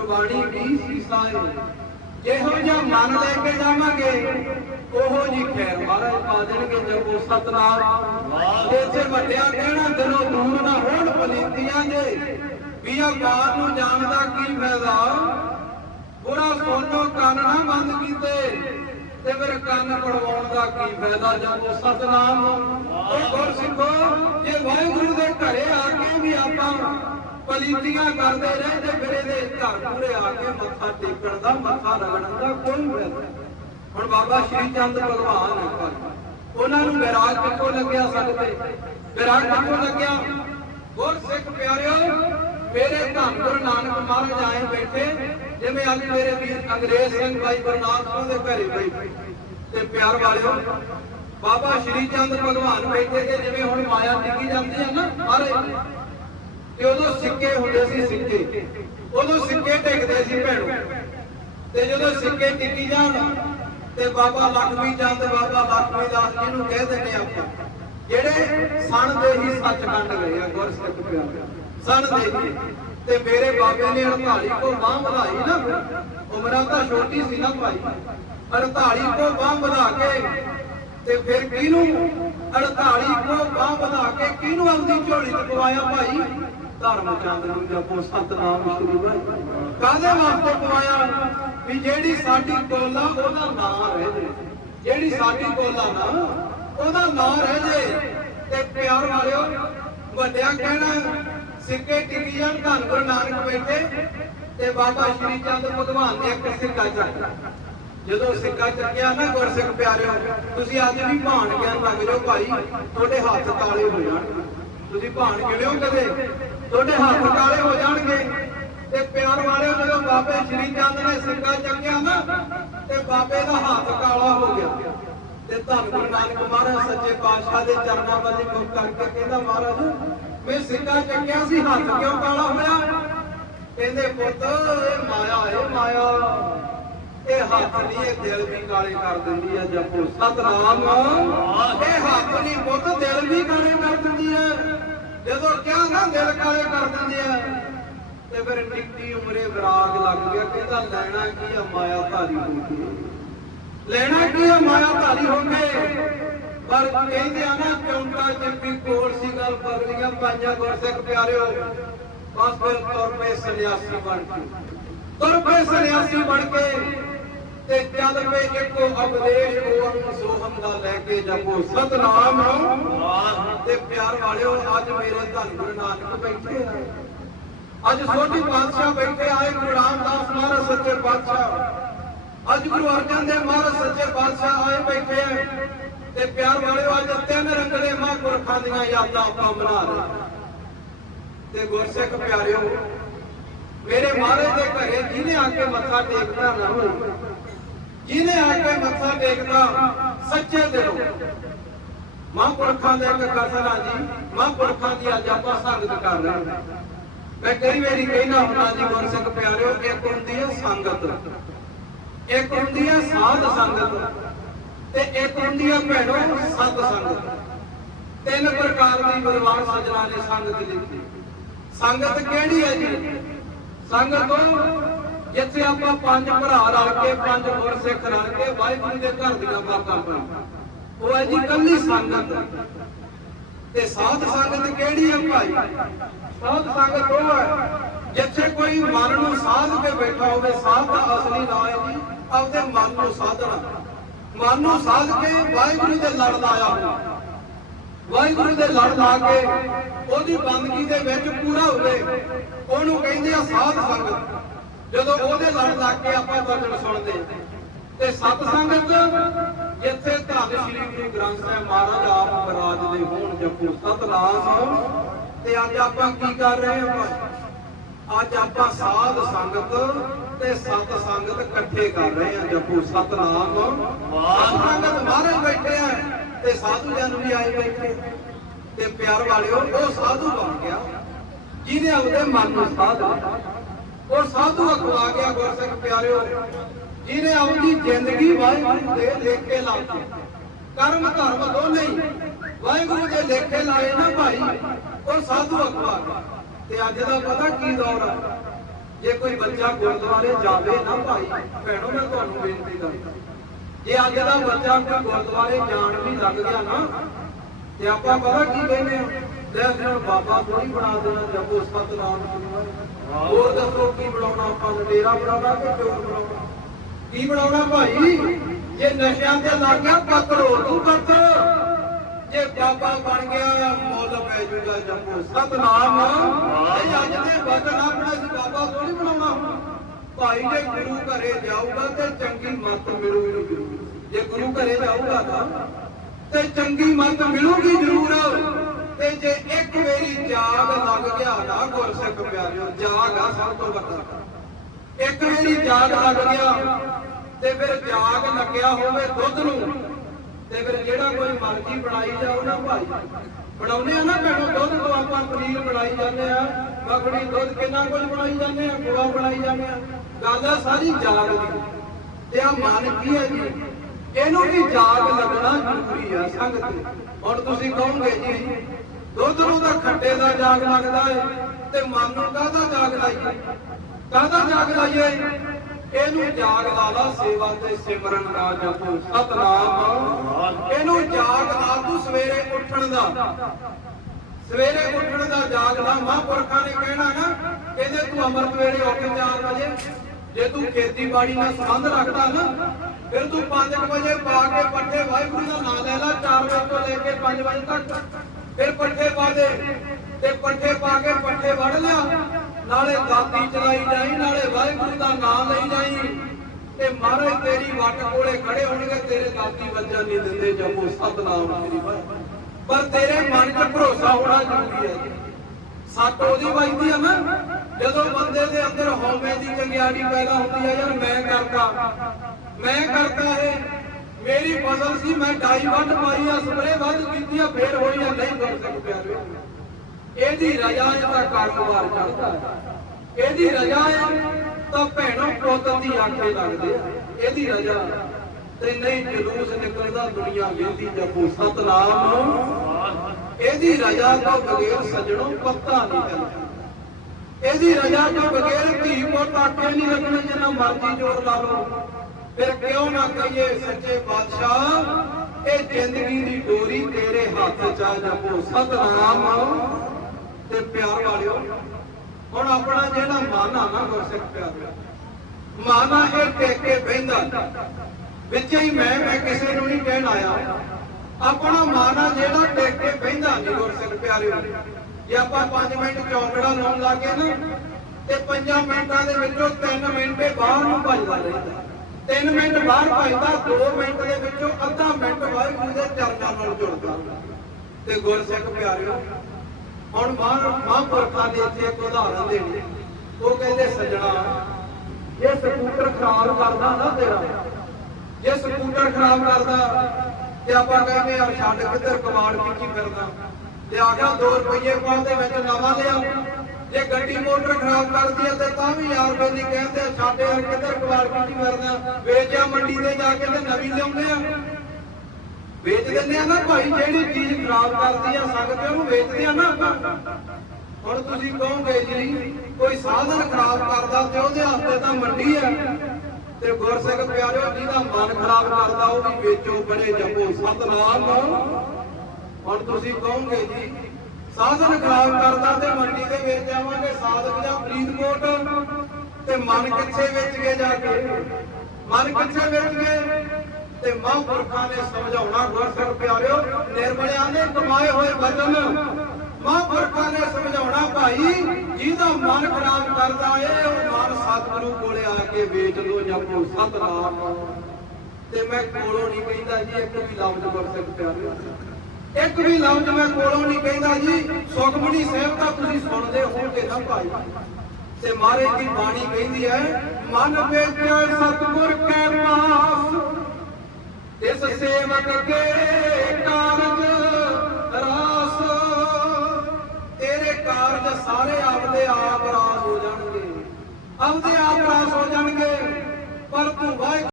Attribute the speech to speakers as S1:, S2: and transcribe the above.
S1: ਗੁਰਬਾਣੀ ਵੀ ਸੀਸਾ ਹੈ ਜਿਹੋ ਜਿਹਾ ਮਨ ਲੈ ਕੇ ਜਾਵਾਂਗੇ, ਉਹੋ ਜੀ ਖੈਰ। ਮਹਾਰਾਜ ਪਾ ਦੇਣਗੇ ਜਪੋ ਸਤਨਾਮ। ਤੇ ਇੱਥੇ ਵੱਡਿਆ ਕਹਿਣਾ, ਦਿਲੋਂ ਦੂਰ ਨਾ ਹੋਣ ਪਲੀਤੀਆਂ ਜੇ। ਵੀ ਆ ਬਾਤ ਨੂੰ ਜਾਣਦਾ ਕੀ ਫਾਇਦਾ? ਬੁਰਾ ਸੋਨੋ ਕੰਨ ਨਾ ਬੰਦ ਕੀਤੇ। ਤੇ ਫਿਰ ਕੰਨ ਪੜਵਾਉਣ ਦਾ ਕੀ ਫਾਇਦਾ? ਜਪੋ ਸਤਨਾਮ। ਉਹ ਗੁਰ ਸਿੱਖੋ ਜੇ ਵਾਹਿਗੁਰੂ ਦੇ ਘਰੇ ਆ ਕੇ ਵੀ ਆਪਾਂ ਪਲੀਤੀਆਂ ਕਰਦੇ ਰਹੇ ਤੇ ਫਿਰ ਇਹਦੇ ਘਰ ਪੂਰੇ ਆ ਕੇ ਮੱਥਾ ਟੇਕਣ ਦਾ ਮੱਥਾ ਰਗੜਨ ਦਾ ਕੋਈ ਫਾਇਦਾ ਹੁਣ ਬਾਬਾ ਸ਼੍ਰੀ ਚੰਦ ਭਗਵਾਨ ਉਹਨਾਂ ਨੂੰ ਵਿਰਾਗ ਕਿੱਥੋਂ ਲੱਗਿਆ ਸਕਦੇ ਵਿਰਾਗ ਕਿੱਥੋਂ ਲੱਗਿਆ? ਗੁਰ ਸਿੱਖ ਪਿਆਰਿਓ, ਮੇਰੇ ਧੰਨ ਗੁਰੂ ਨਾਨਕ ਮਹਾਰਾਜ ਆਏ ਬੈਠੇ, ਜਿਵੇਂ ਅੱਜ ਮੇਰੇ ਵੀਰ ਅੰਗਰੇਜ਼ ਸਿੰਘ ਭਾਈ ਗੁਰਨਾਮ ਸਿੰਘ ਦੇ ਘਰੇ ਬੈਠੇ। ਤੇ ਪਿਆਰ ਵਾਲਿਓ, ਬਾਬਾ ਸ਼੍ਰੀ ਚੰਦ ਭਗਵਾਨ ਬੈਠੇ ਤੇ ਜਿਵੇਂ ਹੁਣ ਮਾਇਆ ਟਿੱਕੀ ਜਾਂਦੀ ਹੈ ਨਾ, ਮਹਾਰਾਜ। ਤੇ ਉਦੋਂ ਸਿੱਕੇ ਹੁੰਦੇ ਸੀ ਸਿੱਕੇ। ਉਦੋਂ ਸਿੱਕੇ ਟਿਕਦੇ ਸੀ ਭੈਣੋ। ਤੇ ਜਦੋਂ ਸਿੱਕੇ ਟਿੱਕੀ ਜਾਣ, ਤੇ ਬਾਬਾ ਲਖਮੀ ਚੰਦ ਬਾਬਾ ਲਖਮੀ ਦਾਸ ਜੀ ਕਹਿ ਦਿੰਦੇ ਆਪਾਂ, ਜਿਹੜੇ ਸਣ ਦੇ ਹੀ ਸੱਚ ਕੰਡ ਗਏ ਆ ਗੁਰਸਿੱਖ ਪਿਆਰੇ। ਸਣ ਦੇ ਤੇ ਮੇਰੇ ਬਾਬੇ ਨੇ 48 ਕੋ ਬਾਹ ਵਧਾਈ ਨਾ। ਉਮਰਾਂ ਤਾਂ ਛੋਟੀ ਸੀ ਨਾ ਭਾਈ। 48 ਕੋ ਬਾਹ ਵਧਾ ਕੇ ਤੇ ਫਿਰ ਕਿਹਨੂੰ? 48 ਕੋ ਬਾਹ ਵਧਾ ਕੇ ਕਿਹਨੂੰ ਆਪਦੀ ਝੋਲੀ ਚ ਪਵਾਇਆ ਭਾਈ? ਧਰਮ ਚੰਦ ਨੂੰ ਜਪੋ ਸਤਨਾਮ ਸ੍ਰੀ ਵਾਹਿਗੁਰੂ ਕਾਹਦੇ ਵਾਸਤੇ ਪਵਾਇਆ? ਵੀ ਜਿਹੜੀ ਸਾਡੀ ਕੋਲਾ, ਉਹਦਾ ਨਾਂ ਰਹਿ ਜੇ। ਜਿਹੜੀ ਸਾਡੀ ਕੋਲਾ ਨਾ, ਉਹਦਾ ਨਾਂ ਰਹਿ ਜੇ। ਤੇ ਪਿਆਰ ਵਾਲਿਓ, ਵੱਡਿਆ ਕਹਿਣਾ, ਸਿੱਕੇ ਟਿਕੀਆਂ ਧੰਨ ਗੁਰੂ ਨਾਨਕ ਬੈਠੇ ਤੇ ਬਾਬਾ ਸ਼੍ਰੀ ਚੰਦ ਭਗਵਾਨ ਨੇ ਇੱਕ ਸਿੱਕਾ ਚੱਕਿਆ। ਜਦੋਂ ਸਿੱਕਾ ਚੱਕਿਆ ਨਾ ਗੁਰਸਿੱਖ ਪਿਆਰਿਓ, ਤੁਸੀਂ ਅੱਜ ਵੀ ਭਾਣ ਗਿਆਨ ਲੱਗ ਜਾਓ ਭਾਈ, ਤੁਹਾਡੇ ਹੱਥ ਕਾਲੇ ਹੋ ਜਾਣ। ਤੁਸੀਂ ਭਾਣ ਗਿਣਿਓ ਕਦੇ। ਤੁਹਾਡੇ ਹੱਥ ਕਾਲੇ ਹੋ ਜਾਣਗੇ। ਤੇ ਪਿਆਰ ਵਾਲਿਓ ਜਦੋਂ ਬਾਬੇ ਸ਼੍ਰੀ ਚੰਦ ਨੇ ਸਿੱਕਾ ਚੱਕਿਆ ਨਾ, ਤੇ ਬਾਬੇ ਦਾ ਹੱਥ ਕਾਲਾ ਹੋ ਗਿਆ। ਤੇ ਧੰਨ ਗੁਰੂ ਨਾਨਕ ਮਹਾਰਾਜ, ਸੱਚੇ ਪਾਤਸ਼ਾਹ ਦੇ ਚਰਨਾਂ ਵੱਲ ਮੁਖ ਕਰਕੇ ਕਹਿੰਦਾ, ਮਹਾਰਾਜ, ਮੈਂ ਸਿੱਕਾ ਚੱਕਿਆ ਸੀ, ਹੱਥ ਕਿਉਂ ਕਾਲਾ ਹੋਇਆ? ਕਹਿੰਦੇ, ਪੁੱਤ, ਇਹ ਮਾਇਆ ਇਹ ਮਾਇਆ। ਇਹ ਹੱਥ ਨਹੀਂ, ਇਹ ਦਿਲ ਵੀ ਕਾਲੇ ਕਰ ਦਿੰਦੀ ਹੈ ਜਪੋ ਸਤਨਾਮ। ਇਹ ਹੱਥ ਨਹੀਂ, ਪੁੱਤ, ਦਿਲ ਵੀ ਕਾਲੇ ਕਰ ਦਿੰਦੀ ਹੈ ਜਦੋਂ ਕਿਹਾ ਨਾ, ਦਿਲ ਤੇ ਫਿਰ ਨਿੱਕੀ ਉਮਰੇ ਵਿਰਾਗ ਲੱਗ ਗਿਆ ਕਹਿੰਦਾ ਲੈਣਾ ਕੀ ਆ ਮਾਇਆ ਧਾਰੀ ਹੋ ਕੇ? ਲੈਣਾ ਕੀ ਆ ਮਾਇਆ ਧਾਰੀ ਹੋ ਕੇ? ਪਰ ਕਹਿੰਦੇ ਆ ਨਾ ਚੌਂਕਾ ਚੱਪੀ ਕੋਲ ਸੀ ਗੱਲ ਬਦਲੀਆਂ ਪਾਈਆਂ ਗੁਰਸਿੱਖ ਪਿਆਰਿਓ ਬਸ ਫਿਰ ਤੁਰ ਪਏ ਸੰਨਿਆਸੀ ਬਣ ਕੇ। ਤੁਰ ਪਏ ਸੰਨਿਆਸੀ ਬਣ ਕੇ ਤੇ ਚੱਲ ਪਏ ਇੱਕੋ ਉਪਦੇਸ਼ ਕੋਨ ਸੋਹਮ ਦਾ ਲੈ ਕੇ ਜਪੋ ਸਤਨਾਮ ਤੇ ਪਿਆਰ ਵਾਲਿਓ ਅੱਜ ਮੇਰੇ ਧੰਨ ਗੁਰੂ ਨਾਨਕ ਬੈਠੇ ਆ। ਅੱਜ ਛੋਟੀ ਪਾਤਸ਼ਾਹ ਬੈਠੇ ਆਏ ਗੁਰੂ ਰਾਮਦਾਸ ਮਹਾਰਾਜ ਸੱਚੇ ਪਾਤਸ਼ਾਹ। ਅੱਜ ਗੁਰੂ ਅਰਜਨ ਦੇਵ ਮਹਾਰਾਜ ਸੱਚੇ ਪਾਤਸ਼ਾਹ ਆਏ ਬੈਠੇ ਆ। ਤੇ ਪਿਆਰ ਵਾਲਿਓ, ਅੱਜ ਤਿੰਨ ਰੰਗਲੇ ਮਹਾਂਪੁਰਖਾਂ ਦੀਆਂ ਯਾਦਾਂ ਆਪਾਂ ਮਨਾ ਰਹੇ ਤੇ ਗੁਰਸਿੱਖ ਪਿਆਰਿਓ, ਮੇਰੇ ਮਹਾਰਾਜ ਦੇ ਘਰੇ ਜਿਹਨੇ ਆ ਕੇ ਮੱਥਾ ਟੇਕਦਾ ਨਾ ਜਿਹਨੇ ਆ ਕੇ ਮੱਥਾ ਟੇਕਦਾ ਸੱਚੇ ਦਿਲੋਂ। ਮਹਾਂਪੁਰਖਾਂ ਦੇ ਇੱਕ ਕਥਨ ਆ ਜੀ, ਮਹਾਂਪੁਰਖਾਂ ਦੀ ਅੱਜ ਆਪਾਂ ਸੰਗਤ ਕਰ ਰਹੇ ਹਾਂ। ਮੈਂ ਕਈ ਵਾਰੀ ਕਹਿਣਾ ਹੁੰਦਾ ਜੀ, ਗੁਰਸਿੱਖ ਪਿਆਰਿਓ, ਇੱਕ ਹੁੰਦੀ ਹੈ ਸੰਗਤ। ਇੱਕ ਹੁੰਦੀ ਹੈ ਸਾਧ ਸੰਗਤ ਤੇ ਇੱਕ ਹੁੰਦੀ ਹੈ ਭੈਣੋ ਸਤ ਸੰਗਤ ਤਿੰਨ ਪ੍ਰਕਾਰ ਦੀ ਵਿਦਵਾਨ ਸੱਜਣਾ ਨੇ ਸੰਗਤ ਲਿਖੀ ਸੰਗਤ ਕਿਹੜੀ ਹੈ ਜੀ? ਸੰਗਤ ਉਹ ਜਿੱਥੇ ਆਪਾਂ ਪੰਜ ਭਰਾ ਰਲ ਕੇ, ਪੰਜ ਗੁਰਸਿੱਖ ਰਲ ਕੇ ਵਾਹਿਗੁਰੂ ਦੇ ਘਰ ਦੀਆਂ ਬਾਤਾਂ ਪੜ੍ਹਦੇ ਉਹ ਹੈ ਜੀ ਕੱਲੀ ਸੰਗਤ। ਤੇ ਸਾਧ ਸੰਗਤ ਕਿਹੜੀ ਹੈ ਭਾਈ? ਸਾਧ ਸੰਗਤ ਉਹ ਹੈ, ਜਿੱਥੇ ਕੋਈ ਮਨ ਨੂੰ ਸਾਧ ਕੇ ਬੈਠਾ ਹੋਵੇ, ਸਾਧ ਦਾ ਅਸਲੀ ਨਾਮ ਹੈ ਜੀ, ਆਪਦੇ ਮਨ ਨੂੰ ਸਾਧਣਾ। ਮਨ ਨੂੰ ਸਾਧ ਕੇ ਵਾਹਿਗੁਰੂ ਦੇ ਲੜ ਲਾਇਆ ਵਾਹਿਗੁਰੂ ਦੇ ਲੜ ਲਾ ਕੇ ਉਹਦੀ ਬੰਦਗੀ ਦੇ ਵਿੱਚ ਪੂਰਾ ਹੋਵੇ, ਉਹਨੂੰ ਕਹਿੰਦੇ ਆ ਸਾਧ ਸੰਗਤ। ਜਦੋਂ ਉਹਦੇ ਲੜ ਲਾ ਕੇ ਆਪਾਂ ਬਚਨ ਸੁਣਦੇ ਤੇ ਸਤ ਸੰਗਤ, ਜਿੱਥੇ ਧੰਨ ਸ਼੍ਰੀ ਗੁਰੂ ਗ੍ਰੰਥ ਸਾਹਿਬ ਮਹਾਰਾਜ ਆਪ ਮਹਾਰਾਜ ਦੇ ਹੋਣ ਜਪੋ ਸਤਨਾਮ ਤੇ ਅੱਜ ਆਪਾਂ ਕੀ ਕਰ ਰਹੇ ਹਾਂ ਭਾਈ? ਅੱਜ ਆਪਾਂ ਸਾਧ ਸੰਗਤ ਤੇ ਸਤ ਸੰਗਤ ਇਕੱਠੇ ਕਰ ਰਹੇ ਹਾਂ ਜਪੋ ਸਤਨਾਮ। ਸਾਧ ਸੰਗਤ ਮਹਾਰਾਜ ਬੈਠੇ ਆ ਤੇ ਸਾਧੂ ਜਨ ਵੀ ਆਏ ਬੈਠੇ। ਤੇ ਪਿਆਰ ਵਾਲਿਓ, ਉਹ ਸਾਧੂ ਬਣ ਗਿਆ। ਜਿਹਨੇ ਆਪਦੇ ਮਨ ਨੂੰ ਸਾਧ ਲਿਆ। ਉਹ ਸਾਧੂ ਅਖਵਾ ਗਿਆ ਗੁਰਸਿੱਖ ਪਿਆਰਿਓ। ਜਿਹਨੇ ਆਪਣੀ ਜ਼ਿੰਦਗੀ ਵਾਹਿਗੁਰੂ ਦੇ ਲੇਖੇ ਲਾਤੀ। ਕਰਮ ਧਰਮ ਦੋਨੇ ਹੀ। ਵਾਹਿਗੁਰੂ ਦੇ ਲੇਖੇ ਲਾਏ ਨਾ ਭਾਈ, ਉਹ ਸਾਧੂ ਅਖਵਾ ਤੇ ਅੱਜ ਦਾ ਪਤਾ ਕੀ ਦੌਰ ਆ? ਜੇ ਕੋਈ ਬੱਚਾ ਗੁਰਦੁਆਰੇ ਜਾਵੇ ਨਾ ਭਾਈ, ਭੈਣੋ, ਮੈਂ ਤੁਹਾਨੂੰ ਬੇਨਤੀ ਕਰਦਾ। ਜੇ ਅੱਜ ਦਾ ਬੱਚਾ ਕੋਈ ਗੁਰਦੁਆਰੇ ਜਾਣ ਵੀ ਲੱਗ ਗਿਆ ਨਾ, ਤੇ ਆਪਾਂ ਪਤਾ ਕੀ ਕਹਿੰਦੇ ਆ? ਲੈ ਹੁਣ ਬਾਬਾ ਥੋੜੀ ਬਣਾ ਦੇਣਾ ਜਪੋ ਸਤਨਾਮ ਹੋਰ ਦੱਸੋ ਕੀ ਬਣਾਉਣਾ ਆਪਾਂ ਨੂੰ ਡੇਰਾ ਬਣਾਉਣਾ ਕਿ ਚੋਰ ਬਣਾਉਣਾ? ਕੀ ਬਣਾਉਣਾ ਭਾਈ? ਜੇ ਨਸ਼ਿਆਂ ਤੇ ਲੱਗ ਗਿਆ ਪਕੜੋ ਤੂੰ ਪੱਤ ਜੇ ਬਾਬਾ ਬਣ ਗਿਆ ਮੁੱਲ ਪੈ ਜੂਗਾ ਜਪੋ। ਸਤਨਾਮ। ਇਹ ਅੱਜ ਦੇ ਬਦਨ ਆਪਣਾ ਸੀ ਬਾਬਾ ਥੋੜੀ ਬਣਾਉਣਾ। ਭਾਈ ਜੇ ਗੁਰੂ ਘਰੇ ਜਾਊਗਾ ਤੇ ਚੰਗੀ ਮੱਤ ਮਿਲੂਗੀ ਜ਼ਰੂਰ। ਜੇ ਗੁਰੂ ਘਰੇ ਜਾਊਗਾ ਨਾ ਤੇ ਚੰਗੀ ਮੱਤ ਮਿਲੂਗੀ ਜ਼ਰੂਰ। ਤੇ ਜੇ ਇੱਕ ਵੇਰੀ ਜਾਗ ਲੱਗ ਗਿਆ ਨਾ ਗੁਰਸਿੱਖ ਪਿਆਰਿਓ, ਜਾਗ ਆ ਸਭ ਤੋਂ ਵੱਡਾ। ਇੱਕ ਵੇਰੀ ਜਾਗ ਲੱਗ ਗਿਆ ਤੇ ਫਿਰ ਜਾਗ ਲੱਗਿਆ ਹੋਵੇ ਦੁੱਧ ਨੂੰ। ਤੇ ਫਿਰ ਜਿਹੜਾ ਕੋਈ ਮਰਜ਼ੀ ਬਣਾਈ ਜਾਓ ਨਾ ਭਾਈ। ਬਣਾਉਂਦੇ ਆ ਨਾ ਭੈਣੋ, ਦੁੱਧ ਤੋਂ ਆਪਾਂ ਪਨੀਰ ਬਣਾਈ ਜਾਂਦੇ ਆ, ਮੱਖਣੀ ਦੁੱਧ ਕਿੰਨਾ ਕੁਝ ਬਣਾਈ ਜਾਂਦੇ ਆ ਖੋਆ ਬਣਾਈ ਜਾਂਦੇ ਆ। ਗੱਲ ਆ ਸਾਰੀ ਜਾਗ ਦੀ। ਤੇ ਆ ਮਨ ਕੀ ਹੈ ਜੀ? ਇਹਨੂੰ ਵੀ ਜਾਗ ਲੱਗਣਾ ਜ਼ਰੂਰੀ ਆ ਸੰਗਤ ਹੁਣ ਤੁਸੀਂ ਕਹੋਗੇ ਜੀ, ਦੁੱਧ ਨੂੰ ਤਾਂ ਖੱਟੇ ਦਾ ਜਾਗ ਲੱਗਦਾ ਹੈ ਤੇ ਮਨ ਨੂੰ ਕਾਹਦਾ ਜਾਗ ਲਾਈਏ? ਕਾਹਦਾ ਜਾਗ ਲਾਈਏ? ਇਹਨੂੰ ਜਾਗ ਲਾ ਸੇਵਾ ਤੇ ਸਿਮਰਨ ਦਾ ਜਪੋ। ਸਤਨਾਮ। ਇਹਨੂੰ ਜਾਗ ਲਾ ਤੂੰ ਸਵੇਰੇ ਉੱਠਣ ਦਾ। ਸਵੇਰੇ ਉੱਠਣ ਦਾ ਜਾਗਣਾ ਮਹਾਂਪੁਰਖਾਂ ਨੇ ਕਹਿਣਾ ਨਾ, ਕਹਿੰਦੇ ਤੂੰ ਅੰਮ੍ਰਿਤ ਵੇਲੇ ਉੱਠ 4 ਵਜੇ। ਜੇ ਤੂੰ ਖੇਤੀਬਾੜੀ ਨਾਲ ਸੰਬੰਧ ਰੱਖਦਾ ਨਾ, ਫਿਰ ਤੂੰ 5 ਵਜੇ ਪਾ ਕੇ ਪੱਠੇ ਵਾਹਿਗੁਰੂ ਦਾ ਨਾਮ ਲੈ ਲੈ 4 ਵਜੇ ਤੋਂ ਲੈ ਕੇ 5 ਵਜੇ ਤੱਕ। ਫਿਰ ਪੱਠੇ ਪਾ ਦੇ। ਤੇ ਪੱਠੇ ਪਾ ਕੇ ਪੱਠੇ ਵੜ ਲਿਆ। ਨਾਲੇ ਦਾਤੀ ਚਲਾਈ ਜਾਈ, ਨਾਲੇ ਵਾਹਿਗੁਰੂ ਦਾ ਨਾਮ ਲਈ ਜਾਈ। ਤੇ ਮਹਾਰਾਜ, ਤੇਰੀ ਵੱਟ ਕੋਲੇ ਖੜੇ ਹੋਣਗੇ, ਤੇਰੇ ਦਾਤੀ ਵੱਜਣ ਨਹੀਂ ਦਿੰਦੇ ਜਪੋ ਸਤਨਾਮ ਤੇਰੀ ਵਾਹਿਗੁਰੂ ਪਰ ਤੇਰੇ ਮਨ 'ਚ ਭਰੋਸਾ ਹੋਣਾ ਜ਼ਰੂਰੀ ਹੈ। ਜੀ। ਉਹਦੀ ਵੱਜਦੀ ਆ ਨਾ। ਜਦੋਂ ਬੰਦੇ ਦੇ ਅੰਦਰ ਹਉਮੈ ਦੀ ਚੰਗਿਆੜੀ ਪੈਦਾ ਹੁੰਦੀ ਆ, ਯਾਰ ਮੈਂ ਕਰਦਾ ਮੈਂ ਕਰਦਾ ਇਹ। ਮੇਰੀ ਫਸਲ ਸੀ, ਮੈਂ ਡਾਈ ਵੱਢ ਪਾਈ ਆ ਸਪਰੇ ਵੱਧ ਕੀਤੀ ਆ ਫੇਰ ਹੋਈ ਆ, ਨਹੀਂ ਕਰ ਸਕ ਪਿਆਰੇ। ਇਹਦੀ ਰਜਾ ਹੈ ਤਾਂ ਕਾਰੋਬਾਰ ਚੱਲਦਾ ਹੈ। ਇਹਦੀ ਰਜਾ ਹੈ ਤਾਂ ਭੈਣੋ ਪੁੱਤ ਦੀ ਆਖੇ ਲੱਗਦੇ ਆ। ਇਹਦੀ ਰਜਾ ਤੇ ਨਹੀਂ ਜਲੂਸ ਨਿਕਲਦਾ ਦੁਨੀਆ ਵੇਂਦੀ ਜਪੋ ਸਤਨਾਮ। ਇਹਦੀ ਰਜਾ ਤੋਂ ਬਗੈਰ ਸਜਣੋ ਪੱਤਾ ਨਹੀਂ ਚੱਲਦਾ ਇਹਦੀ ਰਜਾ ਤੋਂ ਬਗੈਰ ਧੀ ਪੁੱਤ ਆਖੇ ਨਹੀਂ ਲੱਗਣੇ ਜਿੰਨਾ ਮਰਜ਼ੀ ਜੋਰ ਲਾ ਲਓ। ਫਿਰ ਕਿਉਂ ਨਾ ਕਹੀਏ ਸੱਚੇ ਬਾਦਸ਼ਾਹ ਇਹ ਜ਼ਿੰਦਗੀ ਦੀ ਡੋਰੀ ਤੇਰੇ ਹੱਥ 'ਚ ਆ ਜਪੋ ਸਤਨਾਮ। ਤੇ ਪਿਆਰ ਵਾਲਿਓ, ਹੁਣ ਆਪਣਾ ਜਿਹੜਾ ਮਨ ਆ ਨਾ ਗੁਰਸਿੱਖ ਪਿਆਰ ਮਨ ਆ ਇਹ ਟੇਕ ਕੇ ਬਹਿੰਦਾ, ਵਿੱਚ ਹੀ ਮੈਂ ਮੈਂ ਕਿਸੇ ਨੂੰ ਨਹੀਂ ਕਹਿਣ ਆਇਆ। ਆਪਣਾ ਮਨ ਆ ਜਿਹੜਾ ਟੇਕ ਕੇ ਬਹਿੰਦਾ ਨਹੀਂ ਗੁਰਸਿੱਖ ਪਿਆਰਿਓ। ਜੇ ਆਪਾਂ 5 ਮਿੰਟ ਚੌਂਕੜਾ ਲਾਉਣ ਲੱਗੇ ਨਾ, ਤੇ 5 ਮਿੰਟਾਂ ਦੇ ਵਿੱਚੋਂ 3 ਮਿੰਟ ਬਾਹਰ ਨੂੰ ਭੱਜਦਾ ਰਹਿੰਦਾ। 3 ਮਿੰਟ ਬਾਹਰ ਭੱਜਦਾ 2 ਮਿੰਟ ਦੇ ਵਿੱਚੋਂ ਅੱਧਾ ਮਿੰਟ ਵਾਹਿਗੁਰੂ ਦੇ ਚਰਨਾਂ ਨਾਲ ਜੁੜਦਾ। ਤੇ ਗੁਰਸਿੱਖ ਪਿਆਰਿਓ ਹੁਣ ਮਾਂ ਮਹਾਂਪੁਰਖਾਂ ਨੇ ਇੱਥੇ ਇੱਕ ਉਦਾਹਰਨ ਦੇਣੀ। ਉਹ ਕਹਿੰਦੇ ਸੱਜਣਾ ਇਹ ਸਕੂਟਰ ਖਰਾਬ ਕਰਦਾ ਨਾ ਤੇਰਾ ਜੇ ਸਕੂਟਰ ਖਰਾਬ ਕਰਦਾ ਤੇ ਆਪਾਂ ਕਹਿੰਦੇ ਯਾਰ ਛੱਡ ਕਿੱਧਰ ਕਮਾੜ ਕੀ ਫਿਰਦਾ। ਤੇ ਆ ਗਿਆ 2 ਰੁਪਏ ਕੋਲ ਦੇ ਵਿੱਚ ਨਵਾਂ ਲਿਆ। ਜੇ ਗੱਡੀ ਮੋਟਰ ਖਰਾਬ ਕਰਦੀ ਹੈ ਤੇ ਤਾਂ ਵੀ ਯਾਰ ਬੇਲੀ ਕਹਿੰਦੇ ਆ, ਛੱਡ ਯਾਰ ਕਿੱਧਰ ਕਮਾੜ ਕੀ ਫਿਰਦਾ। ਵੇਚਿਆ ਮੰਡੀ ਤੇ ਜਾ ਕੇ ਤੇ ਨਵੀਂ ਲਿਆਉਂਦੇ ਆ। ਵੇਚ ਦਿੰਦੇ ਆ ਨਾ ਭਾਈ, ਜਿਹੜੀ ਚੀਜ਼ ਖਰਾਬ ਕਰਦੀ ਆ ਸੰਗਤ, ਉਹਨੂੰ ਵੇਚਦੇ ਆ ਨਾ ਹੁਣ ਤੁਸੀਂ ਕਹੋਗੇ ਜੀ, ਕੋਈ ਸਾਧਨ ਖਰਾਬ ਕਰਦਾ ਤੇ ਉਹਦੇ ਹੱਥੇ ਤਾਂ ਮੰਡੀ ਆ। ਤੇ ਗੁਰਸਿੱਖ ਪਿਆਰਿਓ, ਜਿਹਦਾ ਮਨ ਖਰਾਬ ਕਰਦਾ, ਉਹ ਵੀ ਵੇਚੋ ਬੜੇ ਜਪੋ। ਸਤਨਾਮ। ਹੁਣ ਤੁਸੀਂ ਕਹੋਗੇ ਜੀ, ਸਾਧਨ ਖਰਾਬ ਕਰਦਾ ਤੇ ਮੰਡੀ ਤੇ ਵੇਚ ਆਵਾਂਗੇ ਸਾਧਕ ਜਾਂ ਫਰੀਦਕੋਟ। ਤੇ ਮਨ ਕਿੱਥੇ ਵੇਚ ਕੇ ਜਾ ਕੇ? ਮਨ ਕਿੱਥੇ ਵੇਚ ਗਏ? ਤੇ ਮਹਾਂਪੁਰਖਾਂ ਨੇ ਸਮਝਾਉਣਾ ਗੁਰਸਿੱਖ ਪਿਆਰਿਓ, ਨਿਰਮਲਿਆਂ ਨੇ ਕਮਾਏ ਹੋਏ ਵਚਨ। ਮਹਾਂਪੁਰਖਾਂ ਨੇ ਸਮਝਾਉਣਾ ਭਾਈ, ਜਿਹਦਾ ਮਨ ਖਰਾਬ ਕਰਦਾ ਏ, ਉਹ ਮਨ ਸਤਿਗੁਰੂ ਕੋਲੇ ਆ ਕੇ ਵੇਚ ਲੋ ਜਪੋ ਸਤਨਾਮ ਤੇ ਮੈਂ ਕੋਲੋਂ ਨਹੀਂ ਕਹਿੰਦਾ ਜੀ, ਇੱਕ ਵੀ ਲਫ਼ਜ਼ ਗੁਰਸਿੱਖ ਪਿਆਰਿਓ। ਇੱਕ ਵੀ ਲਫ਼ਜ਼ ਮੈਂ ਕੋਲੋਂ ਨਹੀਂ ਕਹਿੰਦਾ ਜੀ, ਸੁਖਮਨੀ ਸਾਹਿਬ ਤਾਂ ਤੁਸੀਂ ਸੁਣਦੇ ਹੋਗੇ ਨਾ ਭਾਈ। ਤੇ ਮਹਾਰਾਜ ਦੀ ਬਾਣੀ ਕਹਿੰਦੀ ਹੈ, ਮਨ ਵੇਚਿਆ ਸਤਿਗੁਰ ਕੈ ਪਾਸ ਇਸ ਸੇਵਕ ਕੇ ਕਾਰਜ ਰਾਸ। ਤੇਰੇ ਕਾਰਜ ਸਾਰੇ ਆਪਦੇ ਆਪ ਰਾਸ ਹੋ ਜਾਣਗੇ। ਆਪਦੇ ਆਪ ਰਾਸ ਹੋ ਜਾਣਗੇ, ਪਰ ਤੂੰ ਵਾਹਿ